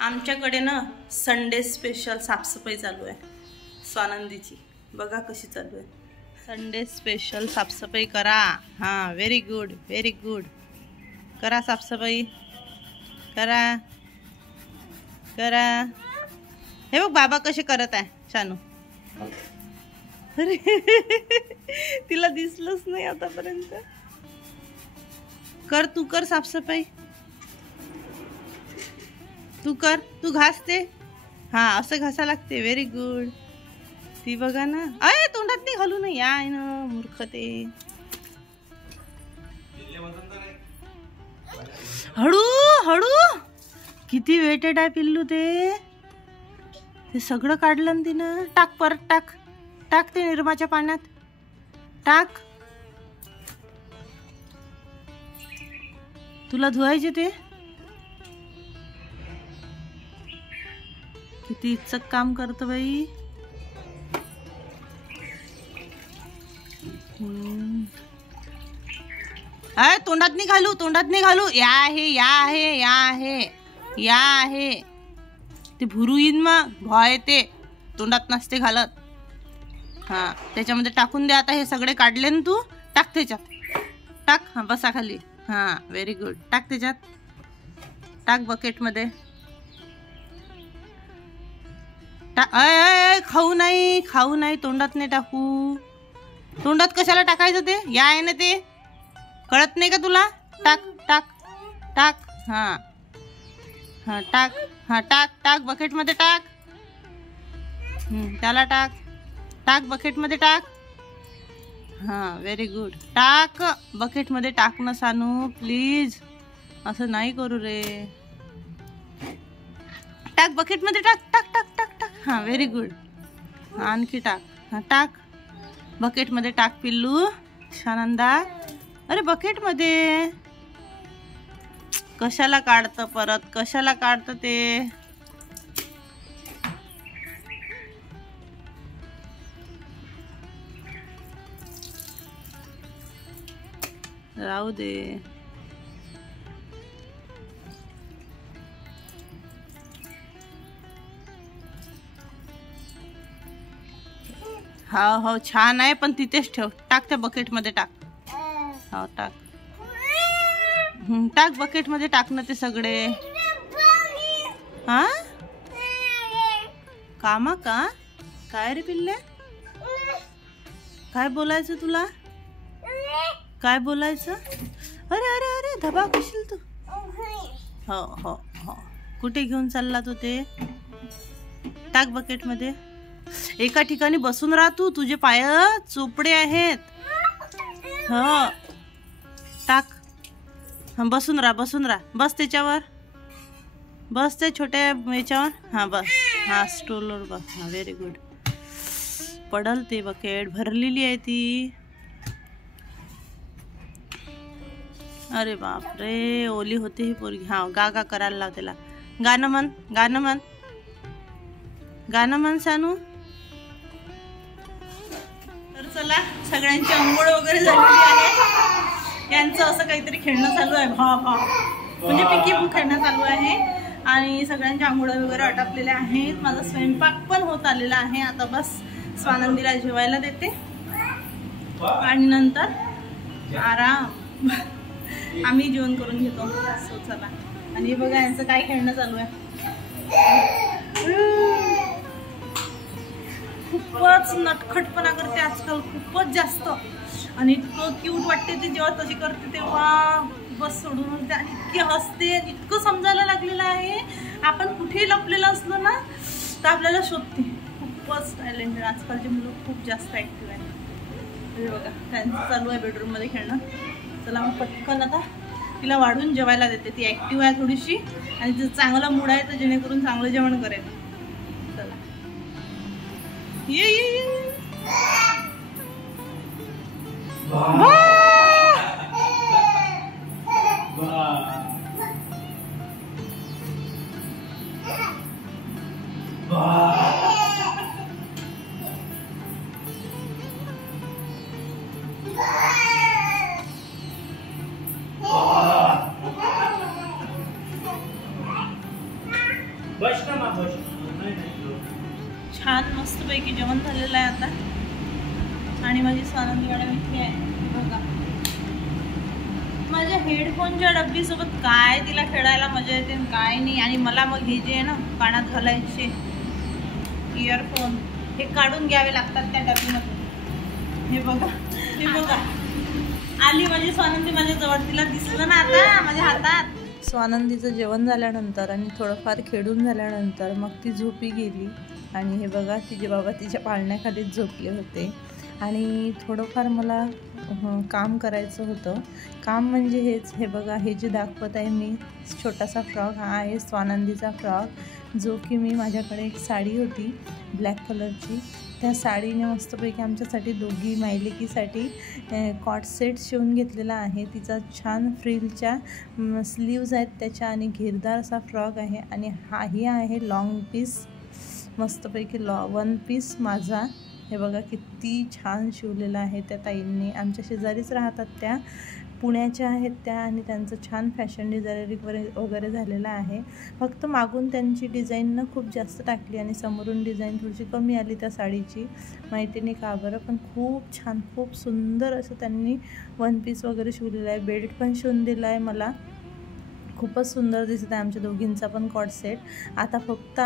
आमच्याकडे ना Sunday special साफसफाई चालू आहे स्वानंदीची. बघा कशी चालू आहे. संडे स्पेशल साफसफाई करा. हां, व्हेरी गुड व्हेरी गुड. करा साफसफाई, करा करा. हे बघ बाबा कसे करत आहे शानू. अरे तिला दिसलंच नाही आतापर्यंत. कर, तू कर साफसफाई, तू कर, तू घासते. हा असं घासा लागते. Very good. ती बघा ना, अय तोंडात नाही घालू ना या ना मूर्ख ते. हळू हळू. किती वेटेड आहे पिल्लू ते सगळं काढलं ना तिनं. टाक परत, टाक टाक ते निर्माच्या पाण्यात टाक. तुला धुवायचे ते. किती इच्छक काम करतो बाई. अय तोंडात नाही घालू, तोंडात नाही घालू. या आहे या आहे या आहे या आहे. ते भुरू येईन मग भॉय ते तोंडात नसते घालत. हा त्याच्यामध्ये टाकून दे आता. हे सगळे काढले ना तू. टाक त्याच्यात टाक. हा बसा खाली. हा व्हेरी गुड. टाक त्याच्यात टाक बकेटमध्ये. अय खाऊ नाही, खाऊ नाही. तोंडात नाही टाकू. तोंडात कशाला टाकायचं ते. या आहे ना ते. कळत नाही का तुला. टाक टाक टाक. हा हा टाक. हा टाक टाक बकेटमध्ये टाक. त्याला टाक टाक बकेटमध्ये टाक. हा व्हेरी गुड. टाक बकेटमध्ये टाक ना सानू प्लीज. असं नाही करू रे. टाक बकेटमध्ये टाक टाक टाक टाक टाक. हा व्हेरी गुड. आणखी टाक. हा टाक बकेटमध्ये टाक पिल्लू. शानंदा. अरे बकेटमध्ये कशाला काढतं परत, कशाला काढतं ते. राहू दे. हा हो छान आहे पण तिथेच ठेव. टाक त्या बकेटमध्ये टाक. हो टाक. टाक बकेटमध्ये टाक ना ते सगळे. हा कामा का काय रे पिल्ले. काय बोलायचं तुला, काय बोलायचं. अरे अरे अरे धबा कशील तू. हो हो हो. कुठे घेऊन चालला तू ते. टाक बकेटमध्ये. एका ठिकाणी बसून राह तू. तुझे पाय चोपडे आहेत. हो टाक. बसून राहा बसून राहा. बस त्याच्यावर बस. त्या छोट्या याच्यावर. हा बस. हा स्टूलवर बस. हा व्हेरी गुड. पडल ते. बकेट भरलेली आहे ती. अरे बापरे ओली होते ही पोरगी. हा गा गा करायला लाव त्याला. गाणं म्हण, गाणं म्हण, गाणं म्हण सानू. तर चला सगळ्यांची अंघोळ वगैरे झालेली आहे. यांचं असं काहीतरी खेळणं चालू आहे. भा भा म्हणजे पिकी पू खेळणं चालू आहे. आणि सगळ्यांच्या अंघोळ वगैरे आटपलेल्या आहेत. माझा स्वयंपाक पण होत आलेला आहे. आता बस स्वानंदीला जेवायला देते आणि नंतर आराम आम्ही जेवण करून घेतो. सो चला. आणि बघा यांचं काय खेळणं चालू आहे. खूपच नटखटपणा करते आजकाल, खूपच जास्त. आणि इतकं क्यूट वाटते ते जेव्हा तशी करते तेव्हा. बस सोडून होते. आणि इतकी हसते. इतकं समजायला लागलेलं आहे. आपण कुठेही लपलेलं असलो ना तर आपल्याला शोधते. खूपच टॅलेंटेड. आजकालची मुलं खूप जास्त ॲक्टिव्ह आहेत. हे बघा त्यांचं चालू आहे बेडरूममध्ये खेळणं. चला मग पटकन आता तिला वाढून जेवायला देते. ती ॲक्टिव्ह आहे थोडीशी आणि तिचं चांगला मूड आहे तर जेणेकरून चांगलं जेवण करेल. चला ये ये ये. छान मस्तपैकी जेवण झालेलं आहे आता. आणि माझी स्वानंदी मॅडम इथे आहे बघा. माझ्या हेडफोनच्या डब्बीसोबत काय तिला खेळायला मजा येते काय नाही. आणि मला मग हे जे आहे ना कानात घालायचे इयरफोन हे काढून घ्यावे लागतात त्या डब्बीमधून. हे बघा आली माझी स्वानंदी माझ्या जवळ. तिला दिसलं ना आता माझ्या हातात. स्वानंदीचं जेवण झाल्यानंतर आणि थोडंफार खेळून झाल्यानंतर मग ती झोपी गेली. आणि हे बघा तिचे बाबा तिच्या पाळण्याखालीच झोपले होते. आणि थोडंफार मला काम करायचं होतं. काम म्हणजे हेच, हे बघा हे जे दाखवत आहे मी छोटासा फ्रॉक, हा आहे स्वानंदीचा फ्रॉक, जो की मी माझ्याकडे एक साडी होती ब्लॅक कलरची, त्या साडीने मस्तपैकी आमच्यासाठी दोघी मायलेकीसाठी कॉट सेट शिवून घेतलेला आहे. तिचा छान फ्रिलच्या स्लीव्ज आहेत त्याच्या आणि घेरदार असा फ्रॉक आहे. आणि हाही आहे लॉंग पीस, मस्तपैकी वन पीस माझा. हे बघा किती छान शिवलेलं आहे त्या ताईंनी. आमच्या शेजारीच राहतात त्या, पुण्याच्या आहेत त्या. आणि त्यांचं छान फॅशन डिझायनर वगैरे झालेलं आहे. फक्त मागून त्यांची डिझाईन खूप जास्त टाकली आणि समोरून डिझाईन थोडीशी कमी आली त्या साडीची, माहिती नाही का बरं. पण खूप छान खूप सुंदर असं त्यांनी वन पीस वगैरे शिवलेलं आहे. बेल्ट पण शिवून दिला आहे मला. खूपच सुंदर दिसत आहे आमच्या दोघींचा पण कॉट सेट. आता फक्त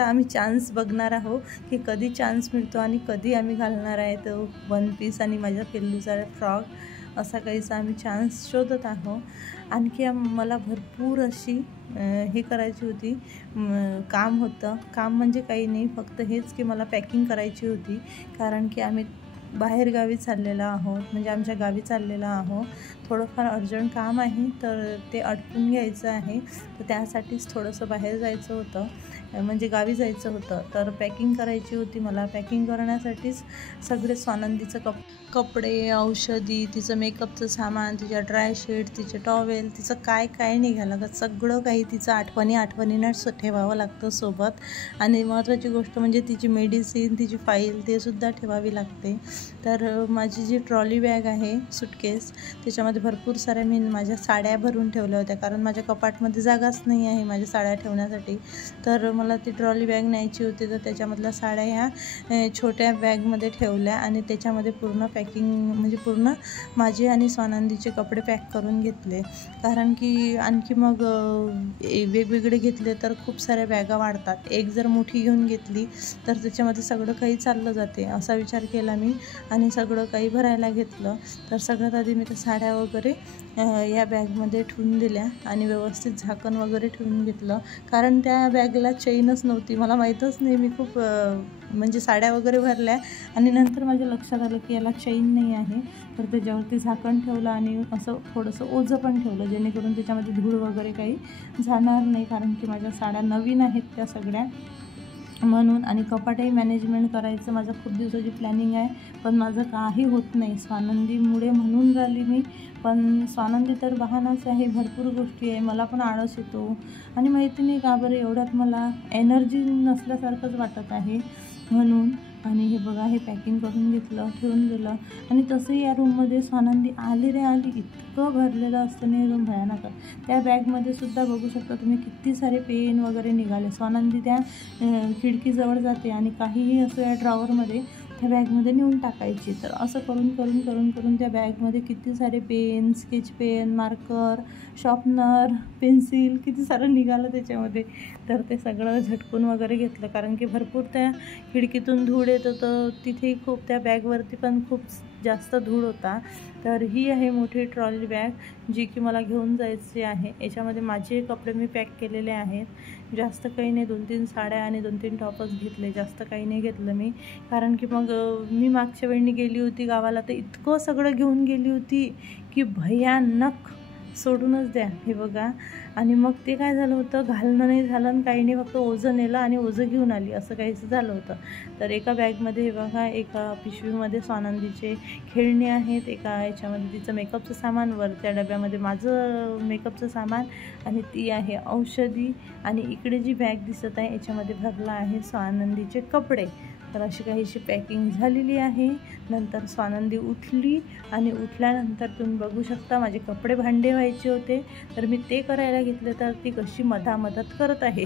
आम्ही चान्स बघणार आहोत की कधी चान्स मिळतो आणि कधी आम्ही घालणार आहे तो वन पीस आणि माझ्या पिल्लूचा फ्रॉक. असा काहीसा आम्ही चान्स शोधत आहोत. आणखी मला भरपूर अशी हे करायची होती, काम होतं. काम म्हणजे काही नाही, फक्त हेच की मला पॅकिंग करायची होती. कारण की आम्ही बाहेर गावी चाललेलो आहोत, म्हणजे आमच्या गावी चाललेलो आहोत. थोडंफार अर्जंट काम आहे तर ते आटपून घ्यायचं आहे. तर त्यासाठीच थोडंसं बाहेर जायचं होतं, म्हणजे गावी जायचं होतं. तर पॅकिंग करायची होती मला. पॅकिंग करण्यासाठीच सगळे स्वानंदीचं कपडे, औषधी, तिचं मेकअपचं सामान, तिच्या ड्रायशीट, तिचे टॉवेल, तिचं काय काय निघालं लागत, सगळं काही तिचं आठवणीनंच ठेवावं लागतं सोबत. आणि महत्त्वाची गोष्ट म्हणजे तिची मेडिसिन, तिची फाईल ते सुद्धा ठेवावी लागते. तर माझी जी ट्रॉली बॅग आहे सुटकेस, त्याच्यामध्ये भरपूर साऱ्या मी माझ्या साड्या भरून ठेवल्या होत्या. कारण माझ्या कपाटमध्ये जागाच नाही आहे माझ्या साड्या ठेवण्यासाठी. तर मला ती ट्रॉली बॅग न्यायची होती. तर त्याच्यामधल्या साड्या ह्या छोट्या बॅगमध्ये ठेवल्या आणि त्याच्यामध्ये पूर्ण पॅकिंग म्हणजे पूर्ण माझे आणि स्वानंदीचे कपडे पॅक करून घेतले. कारण की आणखी मग वेगवेगळे घेतले तर खूप साऱ्या बॅगा वाढतात. एक जर मोठी घेऊन घेतली तर त्याच्यामध्ये सगळं काही चाललं जाते, असा विचार केला मी आणि सगळं काही भरायला घेतलं. तर सगळ्यात आधी मी त्या साड्या वगैरे या बॅगमध्ये ठेवून दिल्या आणि व्यवस्थित झाकण वगैरे ठेवून घेतलं. कारण त्या बॅगला चेनच नव्हती, मला माहीतच नाही. मी खूप म्हणजे साड्या वगैरे भरल्या आणि नंतर माझ्या लक्षात आलं की याला चेन नाही आहे. तर त्याच्यावरती झाकण ठेवलं आणि असं थोडंसं ओझं पण ठेवलं, जेणेकरून त्याच्यामध्ये धूळ वगैरे काही जाणार नाही. कारण की माझ्या साड्या नवीन आहेत त्या सगळ्या म्हणून. आणि कपाटही मॅनेजमेंट करायचं माझं खूप दिवसाची प्लॅनिंग आहे, पण माझं काही होत नाही स्वानंदीमुळे म्हणून राहिली मी. पण स्वानंदी तर बहानाच आहे, भरपूर गोष्टी आहे. मला पण आळस येतो आणि माहिती नाही का बरं एवढ्यात मला एनर्जी नसल्यासारखंच वाटत आहे म्हणून. आणि हे बघा हे पॅकिंग करून घेतलं, ठेवून दिलं. आणि तसंही या रूममध्ये स्वानंदी आली इतकं भरलेलं असतं नाही रूम, भयानक. त्या बॅगमध्ये सुद्धा बघू शकता तुम्ही किती सारे पेन वगैरे निघाले. स्वानंदी त्या खिडकीजवळ जाते आणि काहीही असं या ड्रॉवरमध्ये त्या बॅगमध्ये नेऊन टाकायची. तर असं करून त्या बॅगमध्ये किती सारे pen, sketch pen, marker, sharpener, pencil किती सारं निघालं त्याच्यामध्ये. तर ते सगळं झटकून वगैरे घेतलं, कारण की भरपूर त्या खिडकीतून धूळ येत होतं. तिथेही खूप त्या बॅगवरती पण खूप जास्त धूळ होता. तर ही आहे मोठी ट्रॉली बॅग जी की मला घेऊन जायची आहे. याच्यामध्ये माझे कपडे मी पॅक केलेले आहेत. जास्त काही नाही, 2-3 साड्या आणि 2-3 टॉपच घेतले, जास्त काही नाही घेतलं मी. कारण की मग मी मागच्या वेळी गेली होती गावाला तर इतकं सगळं घेऊन गेली होती की भयानक, सोडूनच द्या. हे बघा. आणि मग ते काय झालं होतं, घालणं नाही झालं आणि काही नाही, फक्त ओझं नेलं आणि ओझं घेऊन आली, असं काहीच झालं होतं. तर एका बॅगमध्ये हे बघा, एका पिशवीमध्ये स्वानंदीचे खेळणे आहेत, एका याच्यामध्ये तिचं मेकअपचं सामान, वर त्या डब्यामध्ये माझं मेकअपचं सामान आणि ती आहे औषधी. आणि इकडे जी बॅग दिसत आहे याच्यामध्ये भरला आहे स्वानंदीचे कपडे. तर अशी काहीशी पॅकिंग झालेली आहे. नंतर स्वानंदी उठली आणि उठल्यानंतर तुम्ही बघू शकता माझे कपडे भांडे व्हायचे होते, तर मी ते करायला घेतले. तर ती कशी मधामदत करत आहे.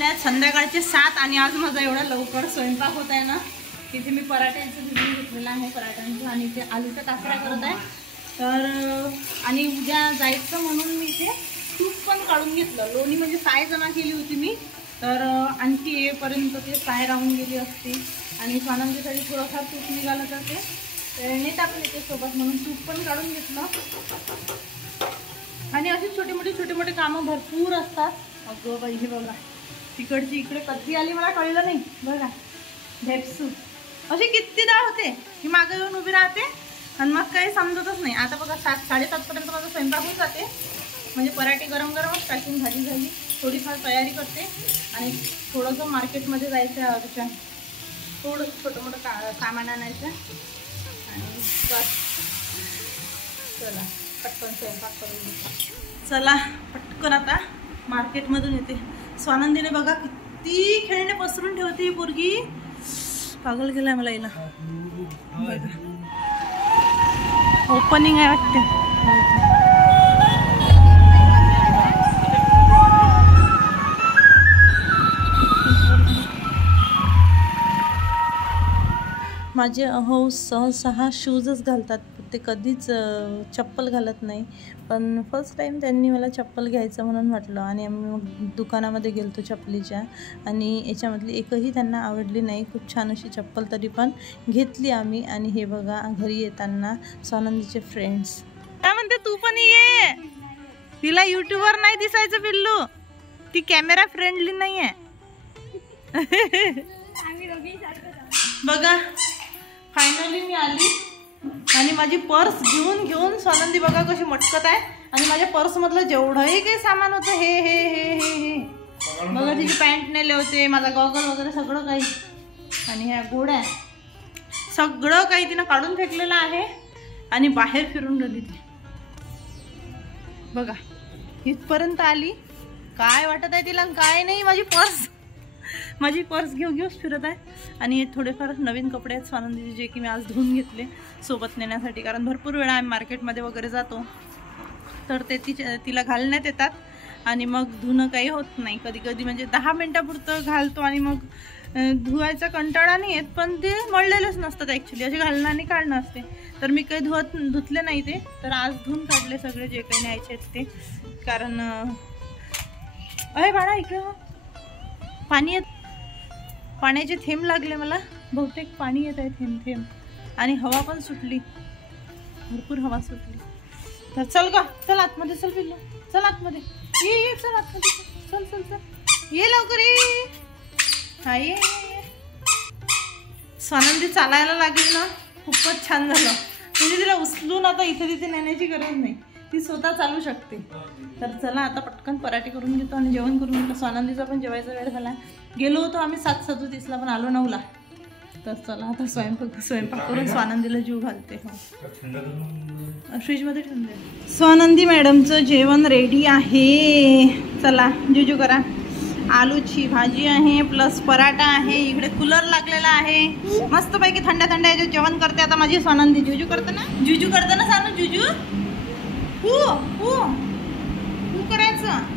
वाजल्या संध्याकाळचे 7 आणि आज माझा एवढा लवकर स्वयंपाक होत आहे ना. तिथे मी पराठ्यांचं भिजवून घेतलेलं आहे, पराठ्यांचं, आणि इथे आलूच्या काकड्या करत आहे. तर आणि उद्या जायचं म्हणून मी इथे तूप पण काढून घेतलं. लोणी म्हणजे साय जमा केली होती मी, तर आणखी येईपर्यंत ते साय राहून गेली असती. आणि स्वानंदीसाठी थोडंफार तूप निघालं तर ते नेत आपण येते सोबत, म्हणून तूप पण काढून घेतलं. आणि अशी छोटी मोठी कामं भरपूर असतात. अगं बाई, हे बघा तिकडची इकडे कधी आली मला कळलं नाही. बघा भेपसू अशी किती डाळ होते, ही मागे येऊन उभी राहते आणि मग काही समजतच नाही. आता बघा 7-7:30 पर्यंत माझा स्वयंपाक होऊन जाते. म्हणजे पराठे गरम गरमच टाकून भाजी झाली, थोडीफार तयारी करते आणि थोडंसं मार्केटमध्ये जायचं आहे. अजून थोडं छोटं मोठं सामान आणायचं आणि बस. चला पटकन स्वयंपाक करून घेते. चला पटकन आता मार्केटमधून येते. स्वानंदीने बघा किती खेळणे पसरून ठेवते ही पोरगी, पागल केलाय मला हिला. बघा ओपनिंग आहे वाटते. माझे अहो सहसा शूजच घालतात, ते कधीच चप्पल घालत नाही. पण फर्स्ट टाईम त्यांनी मला चप्पल घ्यायचं म्हणून म्हटलं आणि आम्ही मग दुकानामध्ये गेलतो चप्पलीच्या, आणि याच्यामधली एकही त्यांना आवडली नाही. खूप छान अशी चप्पल तरी पण घेतली आम्ही. आणि हे बघा घरी येताना स्वानंदीचे फ्रेंड्स काय म्हणते, तू पण ये. तिला यूट्यूबवर नाही दिसायचं पिल्लू, ती कॅमेरा फ्रेंडली नाही आहे. बघा फायनली मी आली आणि माझी पर्स घेऊन स्वानंदी बघा कशी मटकत आहे. आणि माझ्या पर्समधलं जेवढंही काही सामान होतं हे हे हे हे हे बघा, तिची पॅन्ट नेले होते, माझा गॉगल वगैरे सगळं काही, आणि ह्या गोड्या सगळं काही तिनं काढून फेकलेलं आहे आणि बाहेर फिरून गेली ती. बघा इथपर्यंत आली, काय वाटत आहे तिला काय नाही. माझी पर्स घेऊच फिरत आहे. आणि थोडेफार नवीन कपडे आहेत स्वानंदीचे, जे की मी आज धुवून घेतले सोबत नेण्यासाठी, कारण भरपूर वेळा आम्ही मार्केटमध्ये वगैरे जातो तर ते तिला घालण्यात येतात आणि मग धुणं काही होत नाही. कधी कधी म्हणजे 10 मिनटापुरतं घालतो आणि मग धुवायचा कंटाळा नाही येत, पण ते मळलेलेच नसतात ॲक्च्युली, असे घालणं आणि काढणं असते. तर मी काही धुतले नाही ते, तर आज धुवून काढले सगळे जे काही न्यायचे आहेत ते. कारण अरे बाळा इकडे पाणी येत, पाण्याचे थेंब लागले मला, बहुतेक पाणी येत आहे थेंब थेंब. आणि हवा पण सुटली, भरपूर हवा सुटली. तर चल ग, चल आतमध्ये, चल पिल्लू, चल आतमध्ये ये, चल आतमध्ये, चल चल चल ये लवकर ये. हा ये. स्वानंदी चालायला लागली ना, खूपच छान झालं. म्हणजे तिला उचलून आता इथे तिथे नेण्याची गरज नाही, ती स्वतः चालू शकते. तर चला आता पटकन पराठे करून घेतो आणि जेवण करून घेतो. स्वानंदीचा पण जेवायचा वेळ झाला. गेलो होतो आम्ही 7:37 पण आलो 9 तर चला आता स्वयंपाक करून स्वानंदीला जीव घालते. फ्रीजमध्ये ठेवून दे. स्वानंदी मॅडमचं जेवण रेडी आहे. चला जुजू करा. आलूची भाजी आहे प्लस पराठा आहे. इकडे कूलर लागलेला आहे, मस्तपैकी थंड थंड याच्यात जेवण करते आता माझी स्वानंदी. जुजू करते ना सानू, जुजू हू करायचं.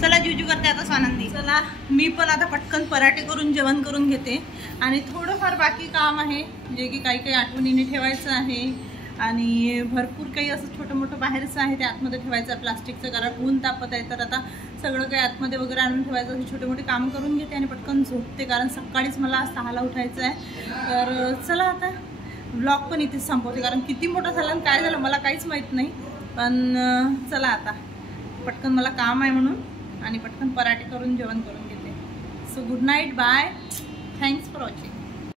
चला जुजू करते आता स्वानंदी. चला मी पण आता पटकन पराठे करून जेवण करून घेते. आणि थोडंफार बाकी काम आहे जे की काही आठवणीने ठेवायचं आहे. आणि भरपूर काही असं छोटं मोठं बाहेरचं आहे ते आतमध्ये ठेवायचं प्लास्टिकचं, कारण ऊन तापत आहे. तर आता सगळं काही आतमध्ये वगैरे आणून ठेवायचं. असे छोटे मोठे काम करून घेते आणि पटकन झोपते, कारण सकाळीच मला 6ला उठायचं आहे. तर चला आता ब्लॉग पण इथेच संपवते, कारण किती मोठं झालं आणि काय झालं मला काहीच माहीत नाही. पण चला आता पटकन मला काम आहे म्हणून, आणि पटकन पराठे करून जेवण करून घेते. So good night, bye, thanks for watching.